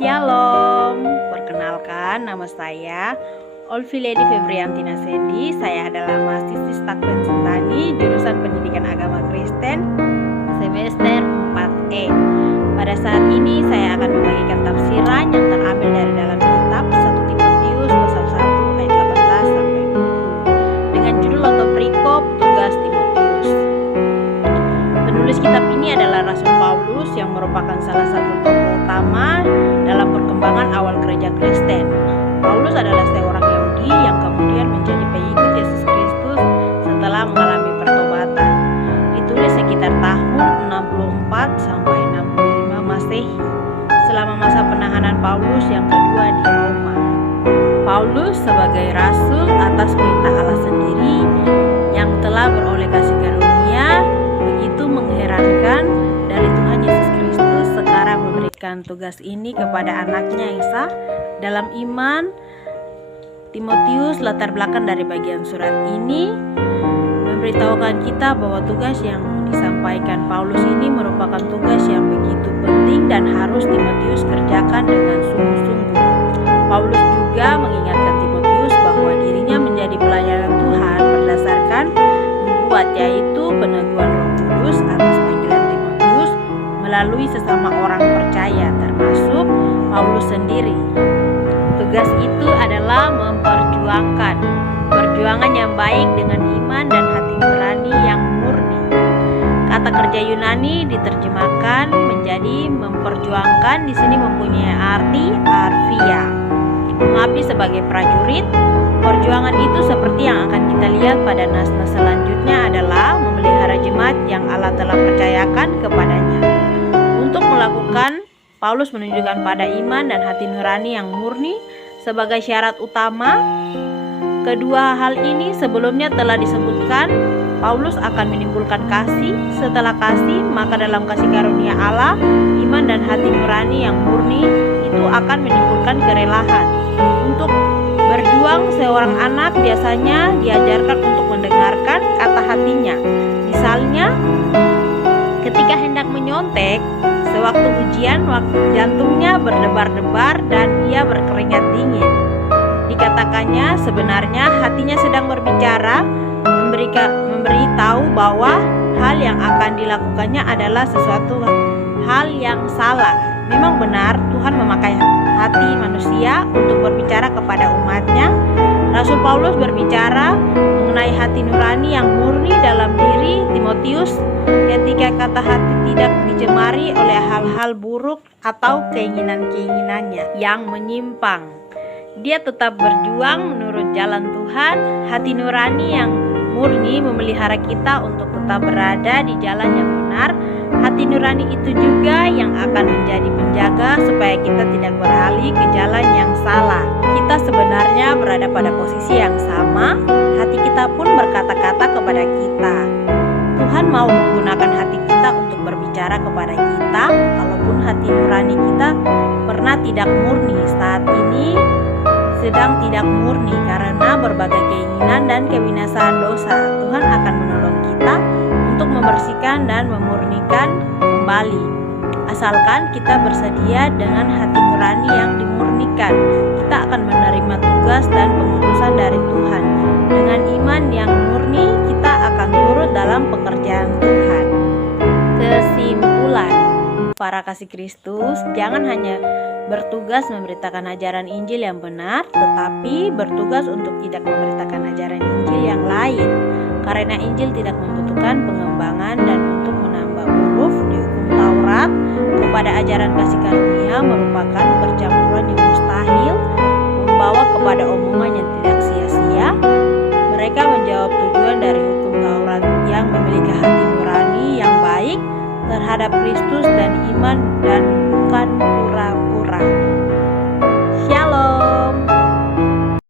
Shalom, perkenalkan nama saya Olvi Lady Febriantina Sendi. Saya adalah mahasiswi Stakpen Sentani, jurusan Pendidikan Agama Kristen, semester 4E. Pada saat ini saya akan membagikan tafsiran yang terambil dari dalam kitab 1 Timotius pasal 1 ayat 18 sampai 20 dengan judul atau perikop tugas Timotius. Penulis kitab ini adalah Rasul Paulus yang merupakan salah satu tokoh utama dalam perkembangan awal gereja Kristen. Paulus adalah seorang Yahudi yang kemudian menjadi pengikut Yesus Kristus setelah mengalami pertobatan. Ditulis sekitar tahun 64 sampai 65 Masehi, selama masa penahanan Paulus yang kedua di Roma. Paulus sebagai rasul atas perintah Allah sendiri yang telah beroleh kasih karunia begitu mengherankan dari Tuhan Yesus Kristus sekarang memberikan tugas ini kepada anaknya Isa dalam iman. Timotius, latar belakang dari bagian surat ini memberitahukan kita bahwa tugas yang disampaikan Paulus ini merupakan tugas yang begitu penting dan harus Timotius kerjakan dengan sungguh-sungguh. Paulus juga mengingatkan Timotius bahwa dirinya menjadi pelayan Tuhan berdasarkan nubuat, yaitu peneguhan Roh Kudus atas panggilan Timotius melalui sesama orang percaya, termasuk Paulus sendiri. Tugas itu adalah memperjuangkan perjuangan yang baik dengan iman dan hati nurani yang murni. Kata kerja Yunani diterjemahkan menjadi memperjuangkan di sini mempunyai arti arvia, mengabdi sebagai prajurit. Perjuangan itu seperti yang akan kita lihat pada nas-nas selanjutnya adalah memelihara jemaat yang Allah telah percayakan kepadanya. Untuk melakukan, Paulus menunjukkan pada iman dan hati nurani yang murni sebagai syarat utama. Kedua hal ini sebelumnya telah disebutkan. Paulus akan menimbulkan kasih. Setelah kasih, maka dalam kasih karunia Allah, iman dan hati nurani yang murni itu akan menimbulkan kerelaan. Untuk berjuang, seorang anak biasanya diajarkan untuk mendengarkan kata hatinya. Misalnya, ketika hendak menyontek, sewaktu ujian, jantungnya berdebar-debar dan ia berkeringat dingin. Dikatakannya sebenarnya hatinya sedang berbicara, memberitahu bahwa hal yang akan dilakukannya adalah sesuatu hal yang salah. Memang benar Tuhan memakai hati manusia untuk berbicara kepada umatnya. Rasul Paulus berbicara mengenai hati nurani yang murni dalam diri Timotius ketika kata hati tidak dicemari oleh hal-hal buruk atau keinginan-keinginannya yang menyimpang. Dia tetap berjuang menurut jalan Tuhan. Hati nurani yang murni memelihara kita untuk tetap berada di jalan yang benar. Hati nurani itu juga yang akan menjadi penjaga supaya kita tidak beralih ke jalan yang salah. Kita sebenarnya berada pada posisi yang sama. Hati kita pun berkata-kata kepada kita. Tuhan mau menggunakan hati kita untuk berbicara kepada kita. Kalaupun hati nurani kita pernah tidak murni, saat ini sedang tidak murni karena berbagai keinginan dan kebinasaan dosa, Tuhan akan menolong kita untuk membersihkan dan memurnikan kembali. Asalkan kita bersedia dengan hati nurani yang dimurnikan, kita akan menerima tugas dan pengutusan dari Tuhan. Dengan iman yang murni, kita akan turut dalam pekerjaan Tuhan. Kesimpulan, para kasih Kristus, jangan hanya bertugas memberitakan ajaran Injil yang benar, tetapi bertugas untuk tidak memberitakan ajaran Injil yang lain. Karena Injil tidak membutuhkan pengembangan dan untuk menambah huruf di hukum Taurat kepada ajaran kasih karunia merupakan percampuran yang mustahil, membawa kepada omongan yang tidak sia-sia. Mereka menjawab tujuan dari hukum Taurat yang memiliki hati nurani yang baik terhadap Kristus dan iman dan bukan